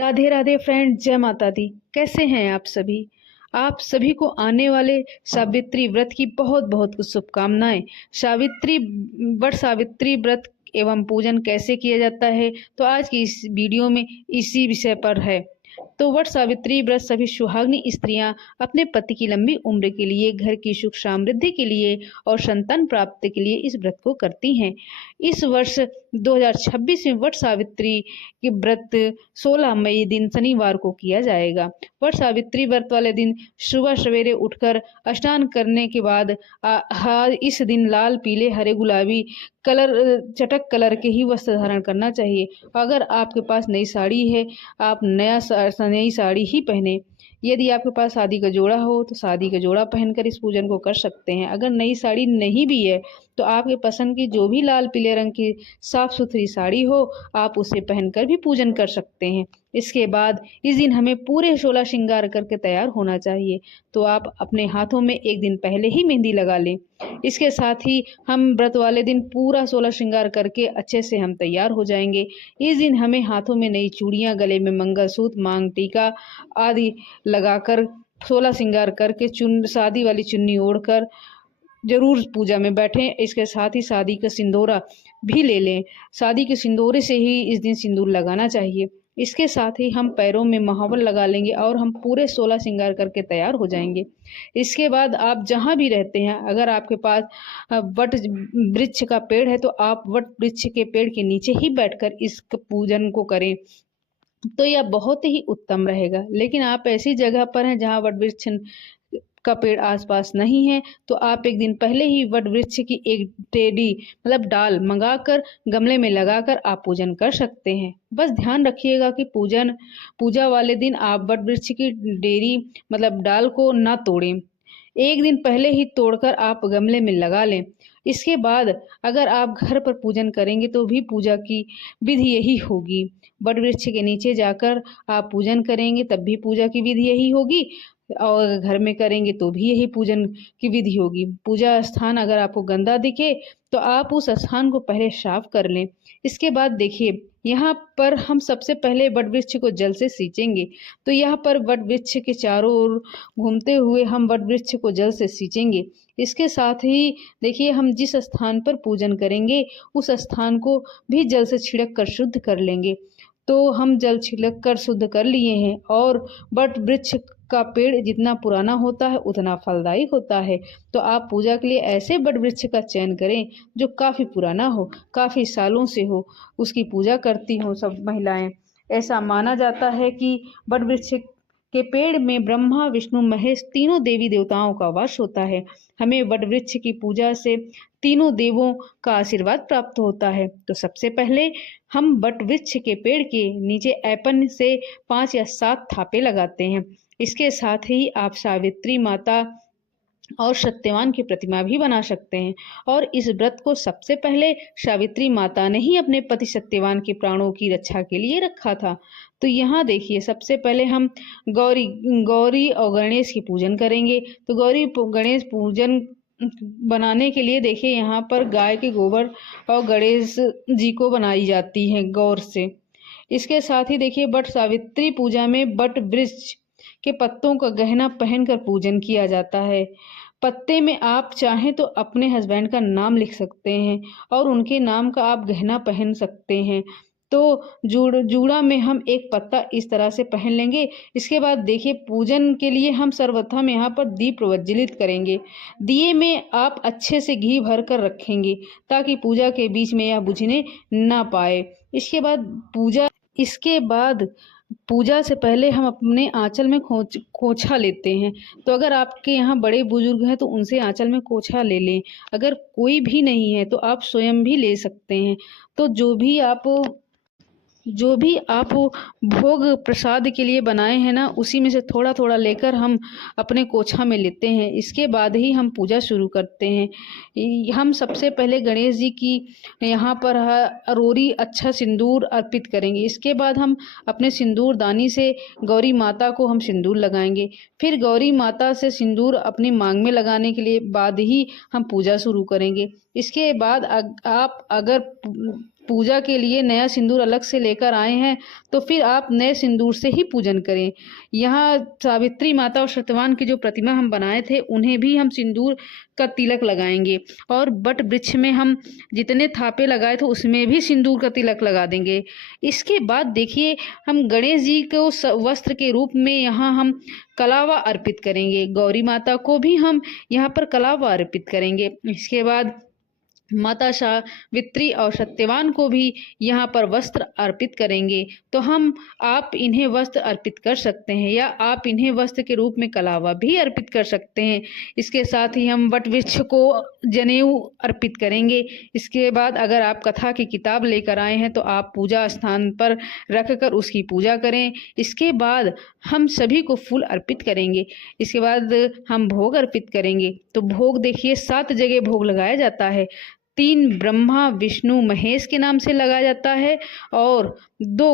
Radhe Radhe friend, जय माता दी। कैसे हैं आप सभी को आने वाले सावित्री व्रत की बहुत बहुत कुछ शुभकामनाएं। वट सावित्री व्रत एवं पूजन कैसे किया जाता है, तो आज की इस वीडियो में इसी विषय पर है। तो वट सावित्री व्रत सभी सुहागिनी स्त्रियां अपने पति की लंबी उम्र के लिए, घर की सुख समृद्धि के लिए और संतान प्राप्ति के लिए इस व्रत को करती हैं। इस वर्ष 2026 में वट सावित्री की व्रत 16 मई दिन शनिवार को किया जाएगा। वट सावित्री व्रत वाले दिन सुबह सवेरे उठकर स्नान करने के बाद इस दिन लाल, पीले, हरे, गुलाबी चटक कलर के ही वस्त्र धारण करना चाहिए। अगर आपके पास नई साड़ी है, आप नई साड़ी ही पहने। यदि आपके पास शादी का जोड़ा हो तो शादी का जोड़ा पहनकर इस पूजन को कर सकते हैं। अगर नई साड़ी नहीं भी है तो आपके पसंद की जो भी लाल पीले रंग की साफ सुथरी साड़ी हो, आप उसे पहनकर भी पूजन कर सकते हैं। इसके बाद इस दिन हमें पूरे 16 श्रृंगार करके तैयार होना चाहिए। तो आप अपने हाथों में एक दिन पहले ही मेहंदी लगा लें। इसके साथ ही हम व्रत वाले दिन पूरा 16 श्रृंगार करके अच्छे से हम तैयार हो जाएंगे। इस दिन हमें हाथों में नई चूड़ियां, गले में मंगलसूत्र, मांग टीका आदि लगाकर 16 श्रृंगार करके शादी वाली चुन्नी ओढ़कर जरूर पूजा में बैठें। इसके साथ ही शादी का सिंदूरा भी ले लें। शादी के सिंदूरे से ही इस दिन सिंदूर लगाना चाहिए। इसके साथ ही हम पैरों में महावर लगा लेंगे और हम पूरे 16 श्रृंगार करके तैयार हो जाएंगे। इसके बाद आप जहाँ भी रहते हैं, अगर आपके पास वट वृक्ष का पेड़ है तो आप वट वृक्ष के पेड़ के नीचे ही बैठकर इस पूजन को करें, तो यह बहुत ही उत्तम रहेगा। लेकिन आप ऐसी जगह पर हैं जहाँ वट वृक्ष का पेड़ आसपास नहीं है, तो आप एक दिन पहले ही वट वृक्ष की एक टेडी मतलब डाल मंगाकर गमले में लगाकर आप पूजन कर सकते हैं। बस ध्यान रखिएगा कि पूजा वाले दिन आप वट वृक्ष की डेरी मतलब डाल को ना तोड़ें। एक दिन पहले ही तोड़कर आप गमले में लगा लें। इसके बाद अगर आप घर पर पूजन करेंगे तो भी पूजा की विधि यही होगी। वट वृक्ष के नीचे जाकर आप पूजन करेंगे तब भी पूजा की विधि यही होगी, और घर में करेंगे तो भी यही पूजन की विधि होगी। पूजा स्थान अगर आपको गंदा दिखे तो आप उस स्थान को पहले साफ कर लें। इसके बाद देखिए, यहाँ पर हम सबसे पहले वट वृक्ष को जल से सींचेंगे। तो यहाँ पर वट वृक्ष के चारों ओर घूमते हुए हम वट वृक्ष को जल से सींचेंगे। इसके साथ ही देखिए, हम जिस स्थान पर पूजन करेंगे उस स्थान को भी जल से छिड़क कर शुद्ध कर लेंगे। तो हम जल छिड़क कर शुद्ध कर लिए हैं। और वट वृक्ष का पेड़ जितना पुराना होता है उतना फलदायी होता है। तो आप पूजा के लिए ऐसे वट वृक्ष का चयन करें जो काफ़ी पुराना हो, काफ़ी सालों से हो, उसकी पूजा करती हो सब महिलाएं। ऐसा माना जाता है कि वट वृक्ष के पेड़ में ब्रह्मा, विष्णु, महेश तीनों देवी देवताओं का वास होता है। हमें वट वृक्ष की पूजा से तीनों देवों का आशीर्वाद प्राप्त होता है। तो सबसे पहले हम वट वृक्ष के पेड़ के नीचे ऐपन से 5 या 7 थापे लगाते हैं। इसके साथ ही आप सावित्री माता और सत्यवान की प्रतिमा भी बना सकते हैं। और इस व्रत को सबसे पहले सावित्री माता ने ही अपने पति सत्यवान के प्राणों की रक्षा के लिए रखा था। तो यहाँ देखिए, सबसे पहले हम गौरी और गणेश की पूजन करेंगे। तो गौरी गणेश पूजन बनाने के लिए देखिए, यहाँ पर गाय के गोबर और गणेश जी को बनाई जाती है गौर से। इसके साथ ही देखिए, वट सावित्री पूजा में वट वृक्ष के पत्तों का गहना पहनकर पूजन किया जाता है। पत्ते में आप चाहें तो अपने हस्बैंड का नाम लिख सकते हैं और उनके नाम का आप गहना पहन सकते हैं। तो जूड़ा में हम एक पत्ता इस तरह से पहन लेंगे। इसके बाद देखिए, पूजन के लिए हम सर्वप्रथम यहाँ पर दीप प्रज्वलित करेंगे। दिए में आप अच्छे से घी भर कर रखेंगे ताकि पूजा के बीच में यह बुझने ना पाए। इसके बाद पूजा से पहले हम अपने आंचल में खोछा लेते हैं। तो अगर आपके यहाँ बड़े बुजुर्ग हैं तो उनसे आंचल में खोछा ले लें। अगर कोई भी नहीं है तो आप स्वयं भी ले सकते हैं। तो जो भी आप भोग प्रसाद के लिए बनाए हैं ना, उसी में से थोड़ा थोड़ा लेकर हम अपने कोछा में लेते हैं। इसके बाद ही हम पूजा शुरू करते हैं। हम सबसे पहले गणेश जी की यहाँ पर अरोरी अच्छा सिंदूर अर्पित करेंगे। इसके बाद हम अपने सिंदूर दानी से गौरी माता को हम सिंदूर लगाएंगे। फिर गौरी माता से सिंदूर अपनी मांग में लगाने के लिए बाद ही हम पूजा शुरू करेंगे। इसके बाद आप अगर पूजा के लिए नया सिंदूर अलग से लेकर आए हैं तो फिर आप नए सिंदूर से ही पूजन करें। यहाँ सावित्री माता और सत्यवान की जो प्रतिमा हम बनाए थे उन्हें भी हम सिंदूर का तिलक लगाएंगे और बट वृक्ष में हम जितने थापे लगाए थे उसमें भी सिंदूर का तिलक लगा देंगे। इसके बाद देखिए हम गणेश जी को वस्त्र के रूप में यहाँ हम कलावा अर्पित करेंगे। गौरी माता को भी हम यहाँ पर कलावा अर्पित करेंगे। इसके बाद माता सावित्री और सत्यवान को भी यहाँ पर वस्त्र अर्पित करेंगे। तो आप इन्हें वस्त्र अर्पित कर सकते हैं या आप इन्हें वस्त्र के रूप में कलावा भी अर्पित कर सकते हैं। इसके साथ ही हम वट वृक्ष को जनेऊ अर्पित करेंगे। इसके बाद अगर आप कथा की किताब लेकर आए हैं तो आप पूजा स्थान पर रख कर उसकी पूजा करें। इसके बाद हम सभी को फूल अर्पित करेंगे। इसके बाद हम भोग अर्पित करेंगे। तो भोग देखिए 7 जगह भोग लगाया जाता है। 3 ब्रह्मा विष्णु महेश के नाम से लगाया जाता है और 2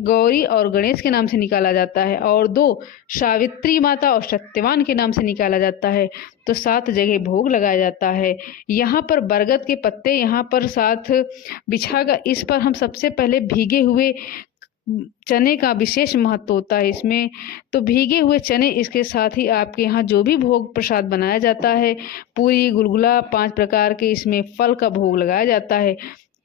गौरी और गणेश के नाम से निकाला जाता है और 2 सावित्री माता और सत्यवान के नाम से निकाला जाता है। तो 7 जगह भोग लगाया जाता है। यहाँ पर बरगद के पत्ते यहाँ पर साथ बिछाकर इस पर हम सबसे पहले भीगे हुए चने का विशेष महत्व होता है इसमें। तो भीगे हुए चने, इसके साथ ही आपके यहाँ जो भी भोग प्रसाद बनाया जाता है, पूरी गुलगुला 5 प्रकार के इसमें फल का भोग लगाया जाता है।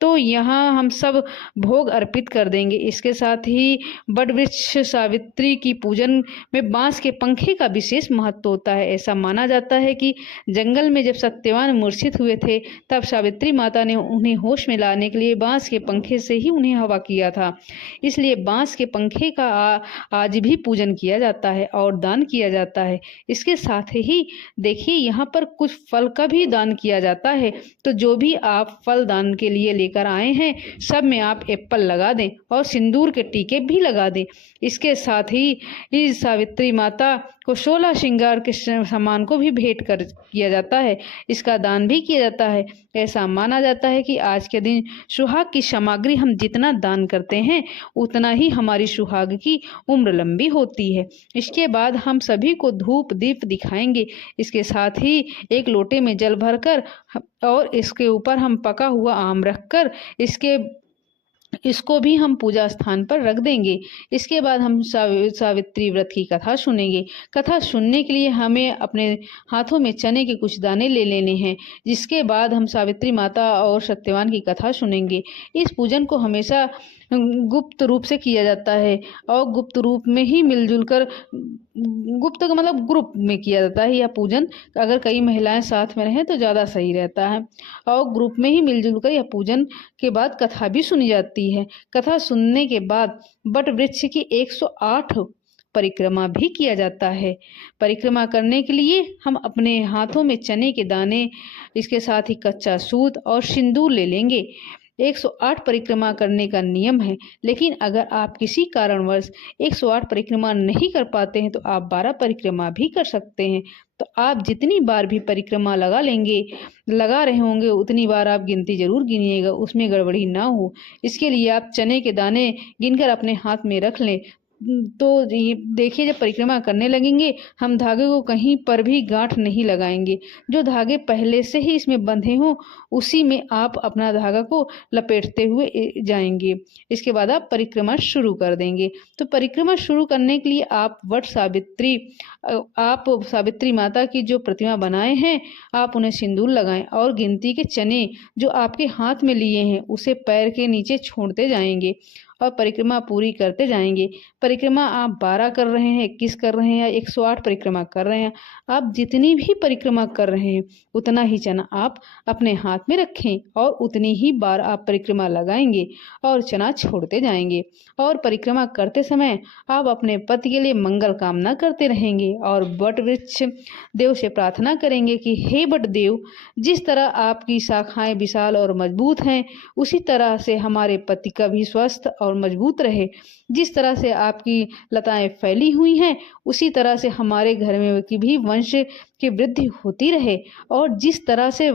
तो यहाँ हम सब भोग अर्पित कर देंगे। इसके साथ ही बट वृक्ष सावित्री की पूजन में बांस के पंखे का विशेष महत्व होता है। ऐसा माना जाता है कि जंगल में जब सत्यवान मूर्छित हुए थे तब सावित्री माता ने उन्हें होश में लाने के लिए बांस के पंखे से ही उन्हें हवा किया था। इसलिए बांस के पंखे का आज भी पूजन किया जाता है और दान किया जाता है। इसके साथ ही देखिए यहाँ पर कुछ फल का भी दान किया जाता है। तो जो भी आप फल दान के लिए लेकर आए हैं सब में आप एप्पल लगा दें और सिंदूर के टीके भी लगा दें। इसके साथ ही सावित्री माता को 16 श्रृंगार के सामान को भी भेंट कर किया जाता है। इसका दान भी किया जाता है। ऐसा माना जाता है कि आज के दिन सुहाग की सामग्री हम जितना दान करते हैं उतना ही हमारी सुहाग की उम्र लंबी होती है। इसके बाद हम सभी को धूप दीप दिखाएंगे। इसके साथ ही एक लोटे में जल भरकर और इसके ऊपर हम पका हुआ आम रखकर इसको भी हम पूजा स्थान पर रख देंगे। इसके बाद हम सावित्री व्रत की कथा सुनेंगे। कथा सुनने के लिए हमें अपने हाथों में चने के कुछ दाने ले लेने हैं। जिसके बाद हम सावित्री माता और सत्यवान की कथा सुनेंगे। इस पूजन को हमेशा गुप्त रूप से किया जाता है और गुप्त रूप में ही मिलजुल कर, गुप्त का मतलब ग्रुप में किया जाता है यह पूजन। अगर कई महिलाएं साथ में रहें तो ज़्यादा सही रहता है। और ग्रुप में ही मिलजुल कर यह पूजन के बाद कथा भी सुनी जाती है। कथा सुनने के बाद बट वृक्ष की 108 परिक्रमा भी किया जाता है। परिक्रमा करने के लिए हम अपने हाथों में चने के दाने, इसके साथ ही कच्चा सूत और सिंदूर ले लेंगे। 108 परिक्रमा करने का नियम है। लेकिन अगर आप किसी कारणवश 108 परिक्रमा नहीं कर पाते हैं तो आप 12 परिक्रमा भी कर सकते हैं। तो आप जितनी बार भी परिक्रमा लगा रहे होंगे उतनी बार आप गिनती जरूर गिनिएगा, उसमें गड़बड़ी ना हो। इसके लिए आप चने के दाने गिनकर अपने हाथ में रख लें। तो देखिए जब परिक्रमा करने लगेंगे हम धागे को कहीं पर भी गांठ नहीं लगाएंगे। जो धागे पहले से ही इसमें बंधे हों उसी में आप अपना धागा को लपेटते हुए जाएंगे। इसके बाद आप परिक्रमा शुरू कर देंगे। तो परिक्रमा शुरू करने के लिए आप सावित्री माता की जो प्रतिमा बनाए हैं आप उन्हें सिंदूर लगाएं और गिनती के चने जो आपके हाथ में लिए हैं उसे पैर के नीचे छोड़ते जाएंगे और परिक्रमा पूरी करते जाएंगे। परिक्रमा आप 12 कर रहे हैं, 21 कर रहे हैं या 108 परिक्रमा कर रहे हैं, आप जितनी भी परिक्रमा कर रहे हैं उतना ही चना आप अपने हाथ में रखें और उतनी ही बार आप परिक्रमा लगाएंगे और चना छोड़ते जाएंगे। और परिक्रमा करते समय आप अपने पति के लिए मंगल कामना करते रहेंगे और बट वृक्ष देव से प्रार्थना करेंगे कि हे बट देव, जिस तरह आपकी शाखाएं विशाल और मजबूत हैं उसी तरह से हमारे पति का भी स्वस्थ और मजबूत रहे। जिस तरह से आपकी लताएं फैली हुई हैं उसी तरह से हमारे घर में की भी वंश की वृद्धि होती रहे। और जिस तरह से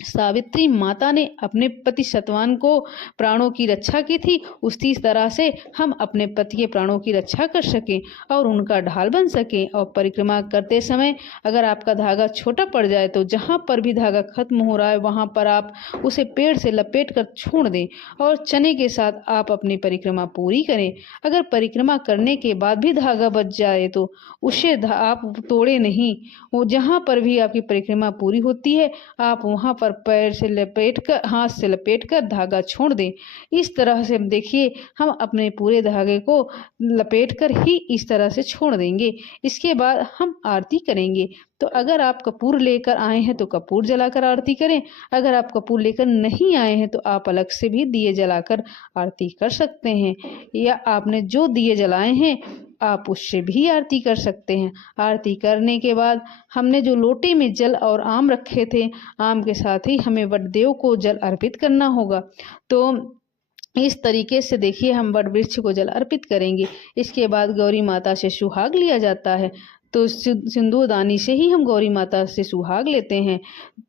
सावित्री माता ने अपने पति सत्यवान को प्राणों की रक्षा की थी, उसी तरह से हम अपने पति के प्राणों की रक्षा कर सकें और उनका ढाल बन सकें। और परिक्रमा करते समय अगर आपका धागा छोटा पड़ जाए तो जहाँ पर भी धागा खत्म हो रहा है वहाँ पर आप उसे पेड़ से लपेट कर छोड़ दें और चने के साथ आप अपनी परिक्रमा पूरी करें। अगर परिक्रमा करने के बाद भी धागा बच जाए तो उसे आप तोड़े नहीं, वो जहाँ पर भी आपकी परिक्रमा पूरी होती है आप वहाँ पर पैर से लपेट कर, हाथ से लपेट कर धागा छोड़ दें। इस तरह से देखिए हम अपने पूरे धागे को लपेट कर ही इस तरह से छोड़ देंगे। इसके बाद हम आरती करेंगे। तो अगर आप कपूर लेकर आए हैं तो कपूर जलाकर आरती करें, अगर आप कपूर लेकर नहीं आए हैं तो आप अलग से भी दिए जलाकर आरती कर सकते हैं, या आपने जो दिए जलाए हैं आप उससे भी आरती कर सकते हैं। आरती करने के बाद हमने जो लोटे में जल और आम रखे थे, आम के साथ ही हमें वटदेव को जल अर्पित करना होगा। तो इस तरीके से देखिए हम वट वृक्ष को जल अर्पित करेंगे। इसके बाद गौरी माता से सुहाग लिया जाता है। तो सिंदूर दानी से ही हम गौरी माता से सुहाग लेते हैं।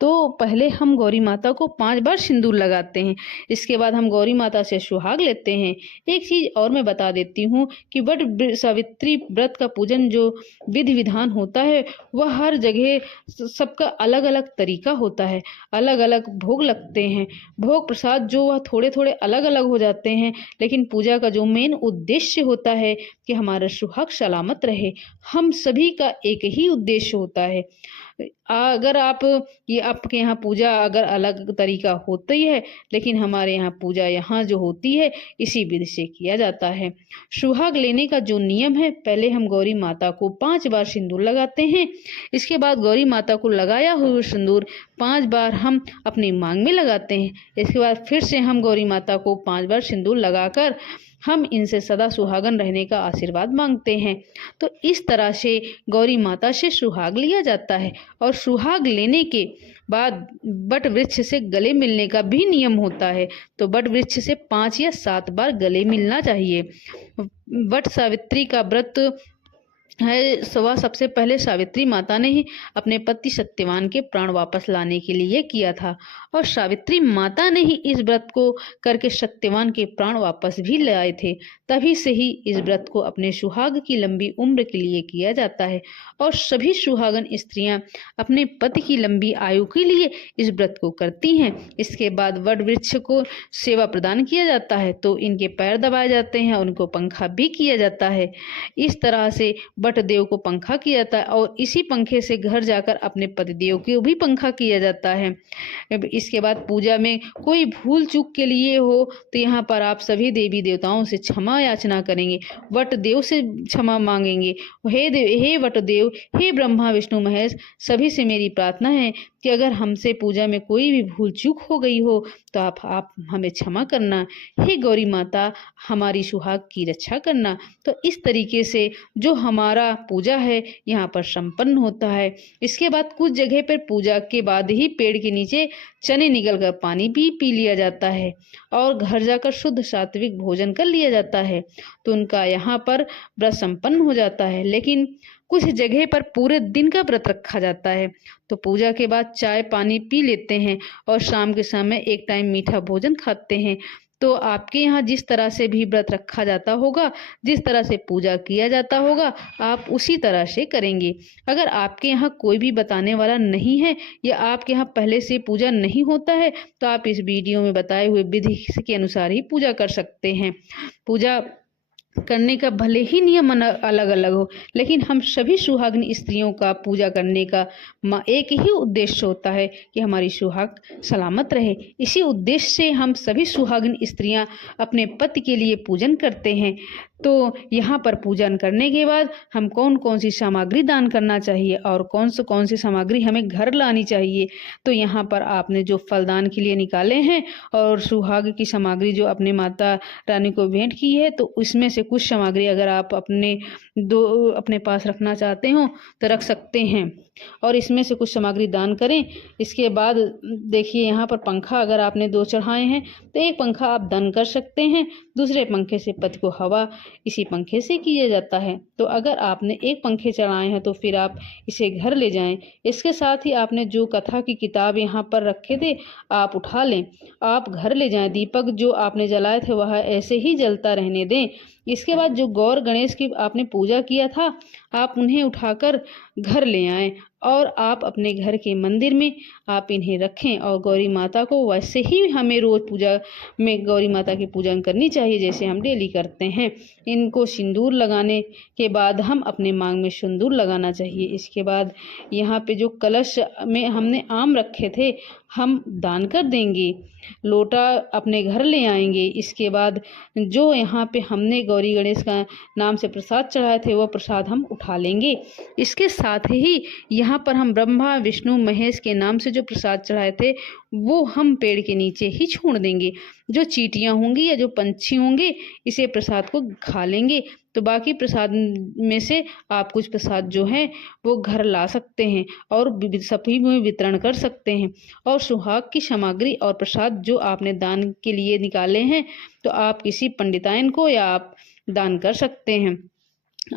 तो पहले हम गौरी माता को 5 बार सिंदूर लगाते हैं, इसके बाद हम गौरी माता से सुहाग लेते हैं। एक चीज़ और मैं बता देती हूँ कि वट सावित्री व्रत का पूजन जो विधि विधान होता है वह हर जगह सबका अलग अलग तरीका होता है, अलग अलग भोग लगते हैं। भोग प्रसाद जो वह थोड़े थोड़े अलग अलग हो जाते हैं, लेकिन पूजा का जो मेन उद्देश्य होता है कि हमारा सुहाग सलामत रहे, हम सभी का एक ही उद्देश्य होता है। अगर आपके यहाँ पूजा अगर अलग तरीका होती है, लेकिन हमारे यहाँ पूजा यहाँ जो होती है इसी विधि से किया जाता है। सुहाग लेने का जो नियम है, पहले हम गौरी माता को 5 बार सिंदूर लगाते हैं। इसके बाद गौरी माता को लगाया हुआ सिंदूर 5 बार हम अपनी मांग में लगाते हैं। इसके बाद फिर से हम गौरी माता को 5 बार सिंदूर लगाकर हम इनसे सदा सुहागन रहने का आशीर्वाद मांगते हैं। तो इस तरह से गौरी माता से सुहाग लिया जाता है। और सुहाग लेने के बाद वट वृक्ष से गले मिलने का भी नियम होता है। तो वट वृक्ष से 5 या 7 बार गले मिलना चाहिए। वट सावित्री का व्रत है सबसे पहले सावित्री माता ने ही अपने पति सत्यवान के प्राण वापस लाने के लिए किया था, और सावित्री माता ने ही इस व्रत को करके सत्यवान के प्राण वापस भी लाए थे। तभी से ही इस व्रत को अपने सुहाग की लंबी उम्र के लिए किया जाता है, और सभी सुहागन स्त्रियां अपने पति की लंबी आयु के लिए इस व्रत को करती हैं। इसके बाद वट वृक्ष को सेवा प्रदान किया जाता है, तो इनके पैर दबाए जाते हैं, उनको पंखा भी किया जाता है। इस तरह से वट देव को पंखा किया जाता है, और इसी पंखे से घर जाकर अपने पतिदेव को भी पंखा किया जाता है। इसके बाद पूजा में कोई भूल चूक के लिए हो तो यहाँ पर आप सभी देवी देवताओं से क्षमा याचना करेंगे, वट देव से क्षमा मांगेंगे। हे वट देव, हे ब्रह्मा विष्णु महेश, सभी से मेरी प्रार्थना है कि अगर हमसे पूजा में कोई भी भूल चूक हो गई हो तो आप हमें क्षमा करना। हे गौरी माता, हमारी सुहाग की रक्षा करना। तो इस तरीके से जो हमारा पूजा है यहाँ पर संपन्न होता है। इसके बाद कुछ जगह पर पूजा के बाद ही पेड़ के नीचे चने निकल कर पानी भी पी लिया जाता है, और घर जाकर शुद्ध सात्विक भोजन कर लिया जाता है। तो उनका यहाँ पर व्रत संपन्न हो जाता है। लेकिन कुछ जगह पर पूरे दिन का व्रत रखा जाता है। तो पूजा के बाद चाय पानी पी लेते हैं और शाम के समय एक टाइम मीठा भोजन खाते हैं। तो आपके यहाँ जिस तरह से भी व्रत रखा जाता होगा, जिस तरह से पूजा किया जाता होगा, आप उसी तरह से करेंगे। अगर आपके यहाँ कोई भी बताने वाला नहीं है या आपके यहाँ पहले से पूजा नहीं होता है तो आप इस वीडियो में बताए हुए विधि के अनुसार ही पूजा कर सकते हैं। पूजा करने का भले ही नियम अलग अलग हो, लेकिन हम सभी सुहागिन स्त्रियों का पूजा करने का एक ही उद्देश्य होता है कि हमारी सुहाग सलामत रहे। इसी उद्देश्य से हम सभी सुहागिन स्त्रियां अपने पति के लिए पूजन करते हैं। तो यहाँ पर पूजन करने के बाद हम कौन कौन सी सामग्री दान करना चाहिए और कौन सी सामग्री हमें घर लानी चाहिए। तो यहाँ पर आपने जो फलदान के लिए निकाले हैं और सुहाग की सामग्री जो अपने माता रानी को भेंट की है, तो उसमें से कुछ सामग्री अगर आप अपने पास रखना चाहते हो तो रख सकते हैं और इसमें से कुछ सामग्री दान करें। इसके बाद देखिए यहाँ पर पंखा अगर आपने 2 चढ़ाए हैं तो एक पंखा आप दान कर सकते हैं, दूसरे पंखे से पति को हवा इसी पंखे से किया जाता है। तो अगर आपने एक पंखे चढ़ाए हैं तो फिर आप इसे घर ले जाएं। इसके साथ ही आपने जो कथा की किताब यहाँ पर रखे थे आप उठा लें, आप घर ले जाएं। दीपक जो आपने जलाए थे वह ऐसे ही जलता रहने दें। इसके बाद जो गौर गणेश की आपने पूजा किया था आप उन्हें उठाकर घर ले आएं और आप अपने घर के मंदिर में आप इन्हें रखें। और गौरी माता को वैसे ही हमें रोज़ पूजा में गौरी माता की पूजा करनी चाहिए जैसे हम डेली करते हैं। इनको सिंदूर लगाने के बाद हम अपने मांग में सिंदूर लगाना चाहिए। इसके बाद यहाँ पे जो कलश में हमने आम रखे थे हम दान कर देंगे, लोटा अपने घर ले आएंगे। इसके बाद जो यहाँ पे हमने गौरी गणेश का नाम से प्रसाद चढ़ाए थे वह प्रसाद हम उठा लेंगे। इसके साथ ही यहाँ पर हम ब्रह्मा विष्णु महेश के नाम से जो प्रसाद चढ़ाए थे वो हम पेड़ के नीचे ही छोड़ देंगे। जो चींटियाँ होंगी या जो पंछी होंगे इसे प्रसाद को खा लेंगे। तो बाकी प्रसाद में से आप कुछ प्रसाद जो है वो घर ला सकते हैं और सभी में वितरण कर सकते हैं। और सुहाग की सामग्री और प्रसाद जो आपने दान के लिए निकाले हैं तो आप किसी पंडिताइन को या आप दान कर सकते हैं।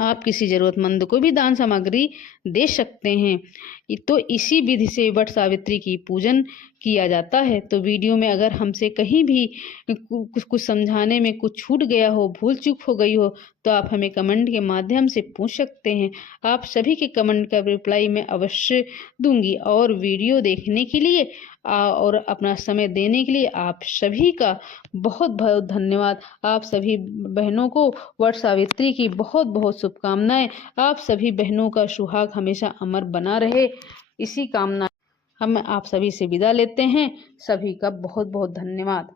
आप किसी ज़रूरतमंद को भी दान सामग्री दे सकते हैं। तो इसी विधि से वट सावित्री की पूजन किया जाता है। तो वीडियो में अगर हमसे कहीं भी कुछ समझाने में कुछ छूट गया हो, भूल चूक हो गई हो तो आप हमें कमेंट के माध्यम से पूछ सकते हैं। आप सभी के कमेंट का रिप्लाई मैं अवश्य दूंगी। और वीडियो देखने के लिए और अपना समय देने के लिए आप सभी का बहुत बहुत धन्यवाद। आप सभी बहनों को वट सावित्री की बहुत बहुत शुभकामनाएं। आप सभी बहनों का सुहाग हमेशा अमर बना रहे, इसी कामना हम आप सभी से विदा लेते हैं। सभी का बहुत बहुत धन्यवाद।